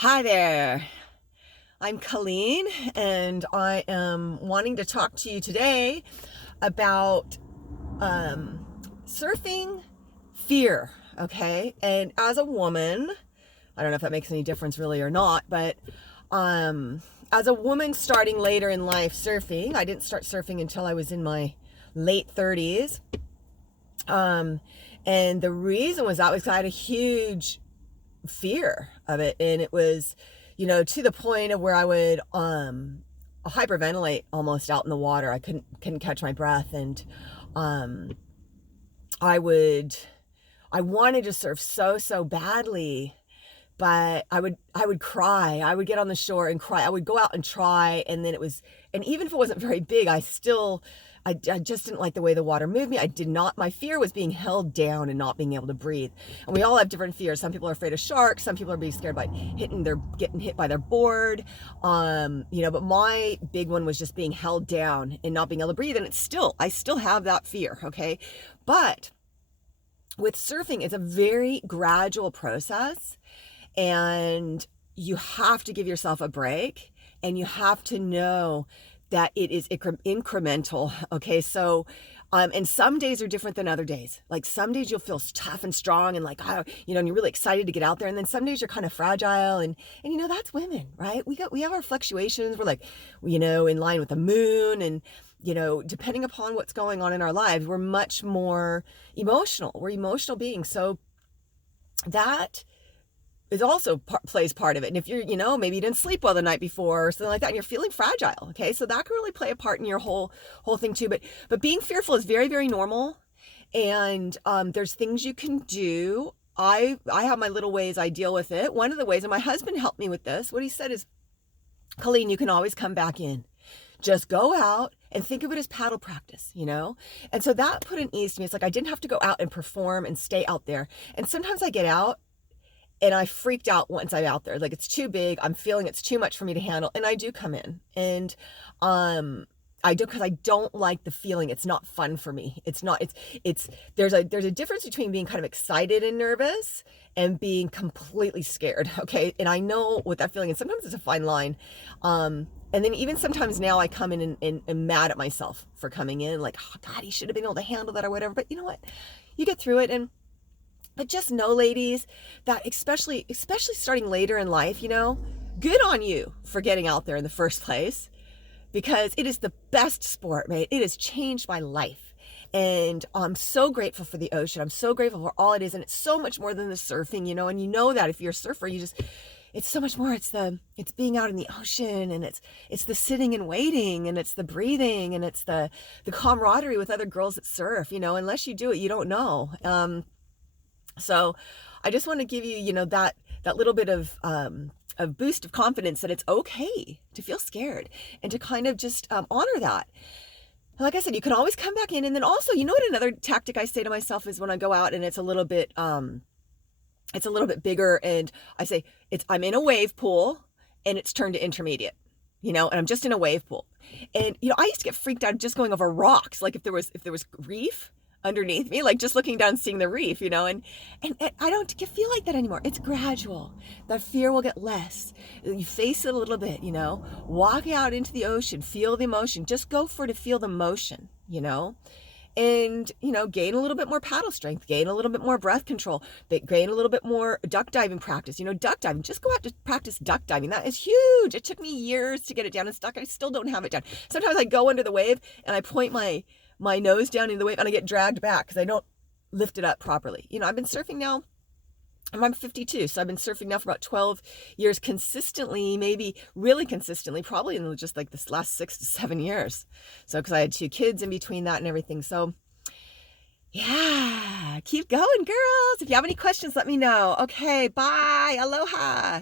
Hi there. I'm Colleen, and I am wanting to talk to you today about surfing fear. Okay, and as a woman, I don't know if that makes any difference really or not, but as a woman starting later in life surfing, I didn't start surfing until I was in my late 30s. And the reason was that was 'cause I had a huge fear of it, and it was, to the point of where I would hyperventilate almost out in the water. I couldn't catch my breath, and um I would I wanted to surf so badly, but I would cry. I would get on the shore and cry. I would go out and try, and then and even if it wasn't very big, I just didn't like the way the water moved me. My fear was being held down and not being able to breathe. And we all have different fears. Some people are afraid of sharks. Some people are being scared by getting hit by their board. But my big one was just being held down and not being able to breathe. And I still have that fear. Okay. But with surfing, it's a very gradual process, and you have to give yourself a break, and you have to know that it is incremental. Okay. So, and some days are different than other days. Like some days you'll feel tough and strong and like, and you're really excited to get out there. And then some days you're kind of fragile, and that's women, right? We have our fluctuations. We're like, in line with the moon, and, depending upon what's going on in our lives, we're much more emotional. We're emotional beings. So that is also plays part of it. And if you're, maybe you didn't sleep well the night before or something like that, and you're feeling fragile, okay, so that can really play a part in your whole thing too. But being fearful is very, very normal, and there's things you can do. I have my little ways I deal with it. One of the ways, and my husband helped me with this, what he said is, Colleen, you can always come back in. Just go out and think of it as paddle practice, And so that put an ease to me. It's like I didn't have to go out and perform and stay out there. And sometimes I get out and I freaked out once I'm out there. Like it's too big. I'm feeling it's too much for me to handle. And I do come in, and I do, because I don't like the feeling. It's not fun for me. There's a difference between being kind of excited and nervous and being completely scared. Okay. And I know what that feeling is. Sometimes it's a fine line. And then even sometimes now I come in and am mad at myself for coming in, like, oh God, he should have been able to handle that or whatever. But you know what? You get through it. But just know, ladies, that especially starting later in life, good on you for getting out there in the first place, because it is the best sport, mate. It has changed my life. And I'm so grateful for the ocean. I'm so grateful for all it is. And it's so much more than the surfing, and that if you're a surfer, it's so much more. It's being out in the ocean, and it's the sitting and waiting, and it's the breathing, and it's the camaraderie with other girls that surf, unless you do it, you don't know. So I just want to give you, that little bit of a boost of confidence that it's okay to feel scared, and to kind of just honor that. Like I said, you can always come back in. And then also, what another tactic I say to myself is when I go out and it's a little bit bigger, and I say I'm in a wave pool and it's turned to intermediate, and I'm just in a wave pool. And, I used to get freaked out just going over rocks. Like if there was reef underneath me, like just looking down, seeing the reef, and I don't feel like that anymore. It's gradual. That fear will get less. You face it a little bit, walk out into the ocean, feel the emotion, just go for to feel the motion, and, gain a little bit more paddle strength, gain a little bit more breath control, gain a little bit more duck diving practice, duck diving, just go out to practice duck diving. That is huge. It took me years to get it down and stuck. I still don't have it down. Sometimes I go under the wave and I point my nose down in the wave and I get dragged back because I don't lift it up properly. I've been surfing now. I'm 52, so I've been surfing now for about 12 years consistently, maybe really consistently, probably in just like this last 6 to 7 years. So, because I had 2 kids in between that and everything. So, yeah, keep going, girls. If you have any questions, let me know. Okay, bye. Aloha.